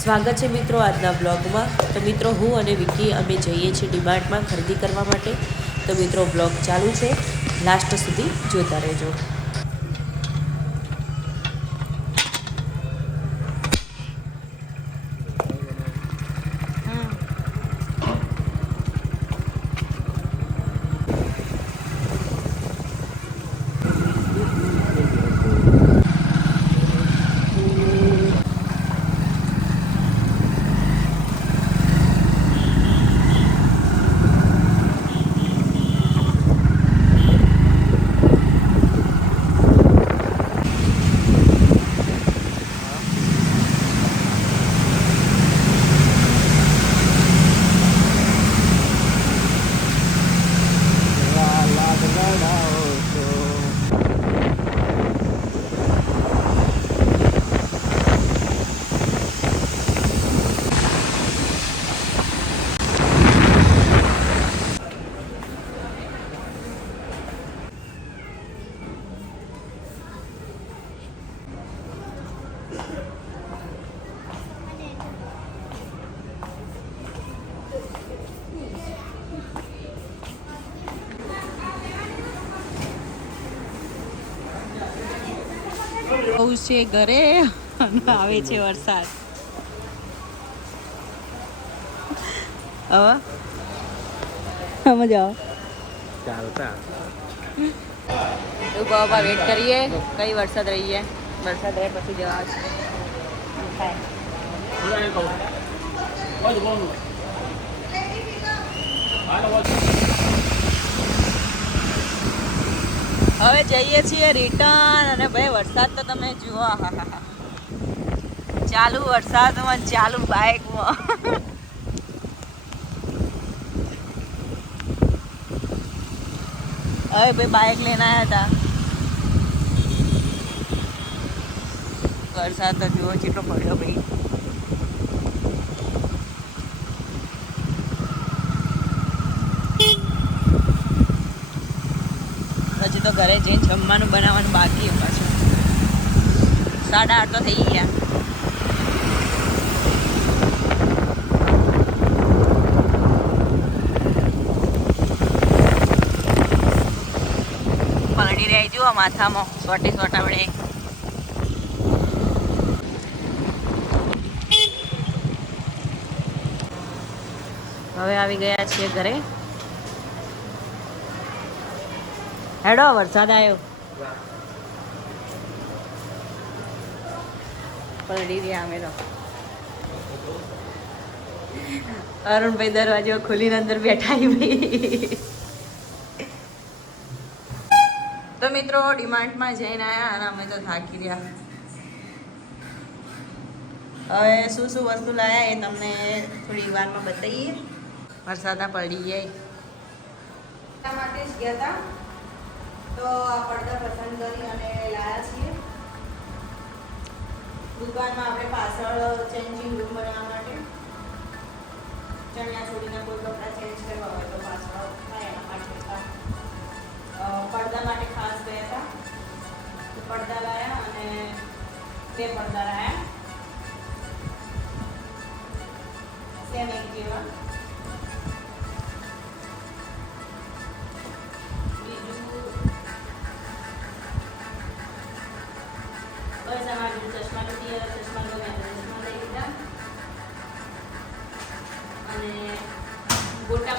સ્વાગત છે મિત્રો આજના બ્લોગમાં. તો મિત્રો હું અને વિકી અમે જઈએ છીએ ડીમાર્ટમાં ખરીદી કરવા માટે. તો મિત્રો બ્લોગ ચાલુ છે, લાસ્ટ સુધી જોતા રહેજો. બહુ છે ઘરે આવે છે વરસાદ. હવે મજા ચાલતા બાબા વેટ કરીએ કઈ વરસાદ રહીએ. વરસાદ રહે પછી જવા હવે જઈએ છીએ રિટર્ન. અને ભાઈ વરસાદ તો તમે જુઓ, ચાલુ વરસાદમાં ચાલુ બાઇકમાં. હવે ભાઈ બાઇક લઈને આવ્યા હતા. વરસાદ તો જુઓ કેટલો પડ્યો ભાઈ. હજી તો ઘરે જઈને જમવાનું બનાવવાનું બાકી પાછું. 8:30 તો થઈ ગયા. પાણી રહી જુઓ માથામાં સોટા વડે. હવે આવી ગયા છીએ ઘરે. હેડો વરસાદ આવ્યો. પલડી રહ્યા અમે તો. અરુણભાઈ દરવાજો ખોલીને અંદર બેઠા ભાઈ. તો મિત્રો ડીમાર્ટમાં જઈને આવ્યા અને અમે તો થાકી રહ્યા. હવે શું શું વસ્તુ લાવ્યા એ તમને થોડી વારમાં બતાવીએ. વરસાદ પડી જાય એટલા માટે જ ગયા હતા. તો આ પડદા પસંદ કરી અને લાવ્યા છીએ. દુકાનમાં આપણે પાછળ ચેન્જિંગ રૂમ બનાવવા માટે ચણિયા ચોળીના કોઈ કપડાં ચેન્જ કરવા હોય તો પાછળ થાય એના માટે. પડદા માટે ખાસ ગયા હતા. તો પડદા લાવ્યા અને 2 પડદા લાવ્યા સેમ એક જેવા. ચશ્મા લઈ લીધા અને ગોટા